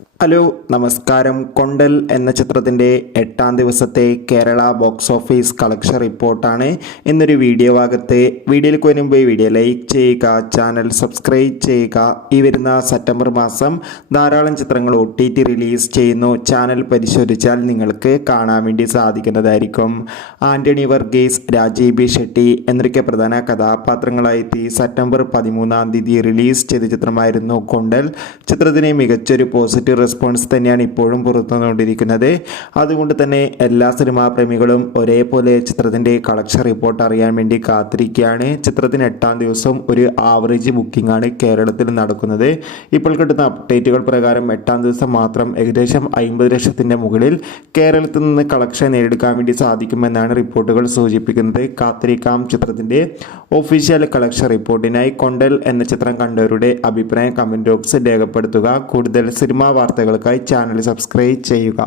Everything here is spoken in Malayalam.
ഹലോ നമസ്കാരം. കൊണ്ടൽ എന്ന ചിത്രത്തിൻ്റെ 8ാം ദിവസത്തെ കേരള ബോക്സ് ഓഫീസ് കളക്ഷൻ റിപ്പോർട്ടാണ് എന്നൊരു വീഡിയോ ഭാഗത്ത്. വീഡിയോയിലേക്ക് വരുമ്പോൾ ഈ വീഡിയോ ലൈക്ക് ചെയ്യുക, ചാനൽ സബ്സ്ക്രൈബ് ചെയ്യുക. ഈ വരുന്ന സെപ്റ്റംബർ മാസം ധാരാളം ചിത്രങ്ങൾ OTT റിലീസ് ചെയ്യുന്നു. ചാനൽ പരിശോധിച്ചാൽ നിങ്ങൾക്ക് കാണാൻ വേണ്ടി സാധിക്കുന്നതായിരിക്കും. ആൻ്റണി വർഗീസ്, രാജീവ് ബി ഷെട്ടി എന്നൊക്കെ പ്രധാന കഥാപാത്രങ്ങളായെത്തി സെപ്റ്റംബർ 13-ാം തീയതി റിലീസ് ചെയ്ത ചിത്രമായിരുന്നു കൊണ്ടൽ. ചിത്രത്തിന് മികച്ചൊരു പോസിറ്റീവ് റെസ്പോൺസ് തന്നെയാണ് ഇപ്പോഴും പുറത്തുവന്നുകൊണ്ടിരിക്കുന്നത്. അതുകൊണ്ട് തന്നെ എല്ലാ സിനിമാ പ്രേമികളും ഒരേപോലെ ചിത്രത്തിൻ്റെ കളക്ഷൻ റിപ്പോർട്ട് അറിയാൻ വേണ്ടി കാത്തിരിക്കുകയാണ്. ചിത്രത്തിന് 8ാം ദിവസം ഒരു ആവറേജ് ബുക്കിംഗ് ആണ് കേരളത്തിൽ നടക്കുന്നത്. ഇപ്പോൾ കിട്ടുന്ന അപ്ഡേറ്റുകൾ പ്രകാരം 8ാം ദിവസം മാത്രം ഏകദേശം 50 ലക്ഷത്തിൻ്റെ മുകളിൽ കേരളത്തിൽ നിന്ന് കളക്ഷൻ നേടിയെടുക്കാൻ വേണ്ടി സാധിക്കുമെന്നാണ് റിപ്പോർട്ടുകൾ സൂചിപ്പിക്കുന്നത്. കാത്തിരിക്കാം ചിത്രത്തിൻ്റെ ഒഫീഷ്യൽ കളക്ഷൻ റിപ്പോർട്ടിനായി. കൊണ്ടൽ എന്ന ചിത്രം കണ്ടവരുടെ അഭിപ്രായം കമൻറ്റ് ബോക്സിൽ രേഖപ്പെടുത്തുക. കൂടുതൽ സിനിമാ വാർത്തകൾക്കായി ചാനൽ സബ്സ്ക്രൈബ് ചെയ്യുക.